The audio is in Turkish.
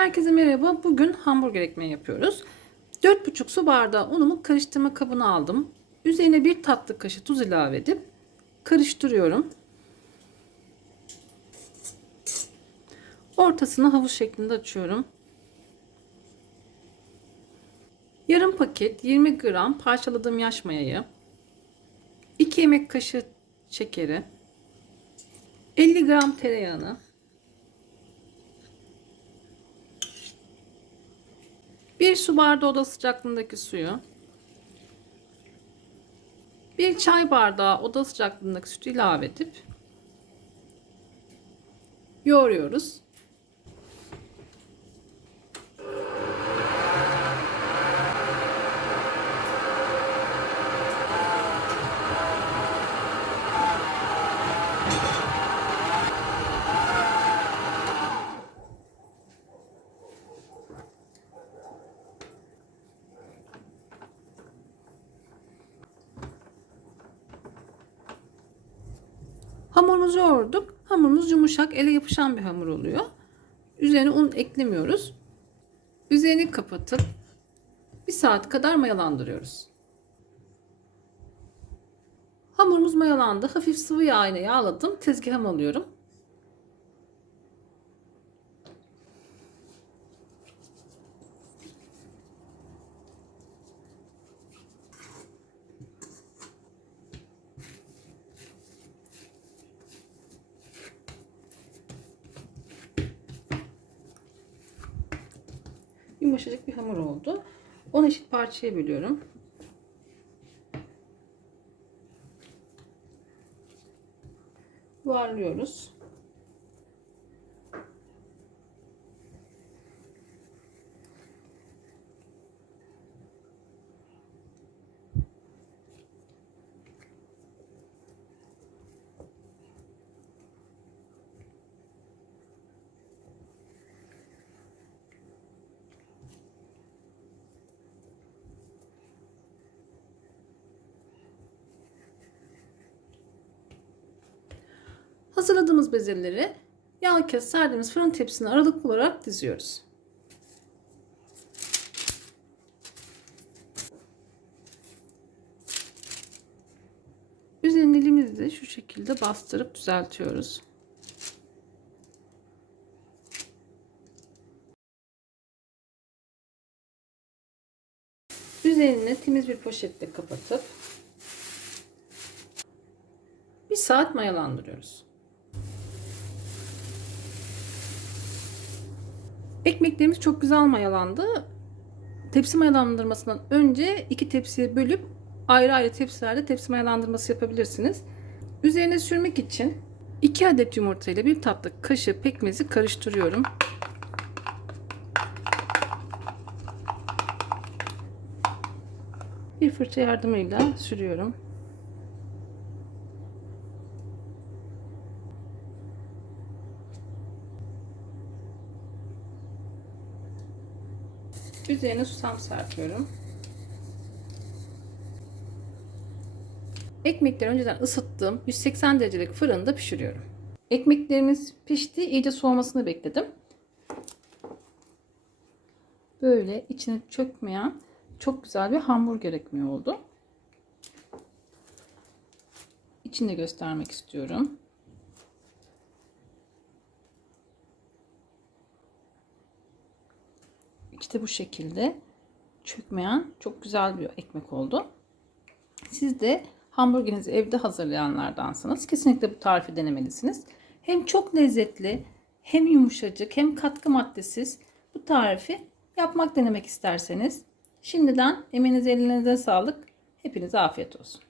Herkese merhaba. Bugün hamburger ekmeği yapıyoruz. 4,5 su bardağı unumu karıştırma kabına aldım. Üzerine bir tatlı kaşığı tuz ilave edip karıştırıyorum. Ortasını havuç şeklinde açıyorum. Yarım paket 20 gram parçaladığım yaş mayayı, 2 yemek kaşığı şekeri, 50 gram tereyağını, Bir su bardağı oda sıcaklığındaki suyu, bir çay bardağı oda sıcaklığındaki sütü ilave edip yoğuruyoruz. Hamurumuzu yoğurduk. Hamurumuz yumuşak, ele yapışan bir hamur oluyor. Üzerine un eklemiyoruz. Üzerini kapatıp bir saat kadar mayalandırıyoruz. Hamurumuz mayalandı. Hafif sıvı yağ ile yağladım. Tezgahıma alıyorum. Yumuşacık bir hamur oldu. 10 eşit parçaya bölüyorum. Yuvarlıyoruz. Hazırladığımız bezeleri yağ kağıt serdiğimiz fırın tepsisine aralıklı olarak diziyoruz. Üzerine elimizle şu şekilde bastırıp düzeltiyoruz. Üzerine temiz bir poşetle kapatıp bir saat mayalandırıyoruz. Ekmeklerimiz çok güzel mayalandı. Tepsi mayalandırmasından önce iki tepsiye bölüp ayrı ayrı tepsilerde tepsi mayalandırması yapabilirsiniz. Üzerine sürmek için 2 adet yumurta ile bir tatlı kaşığı pekmezi karıştırıyorum. Bir fırça yardımıyla sürüyorum. Üzerine susam serpiyorum. Ekmekleri önceden ısıttığım 180 derecelik fırında pişiriyorum. Ekmeklerimiz pişti. iyice soğumasını bekledim. Böyle içine çökmeyen çok güzel bir hamburger ekmeği oldu. İçini de göstermek istiyorum. İşte bu şekilde çökmeyen çok güzel bir ekmek oldu. Siz de hamburgerinizi evde hazırlayanlardansınız. Kesinlikle bu tarifi denemelisiniz. Hem çok lezzetli, hem yumuşacık, hem katkı maddesiz bu tarifi yapmak denemek isterseniz şimdiden emeğinize elinize sağlık. Hepinize afiyet olsun.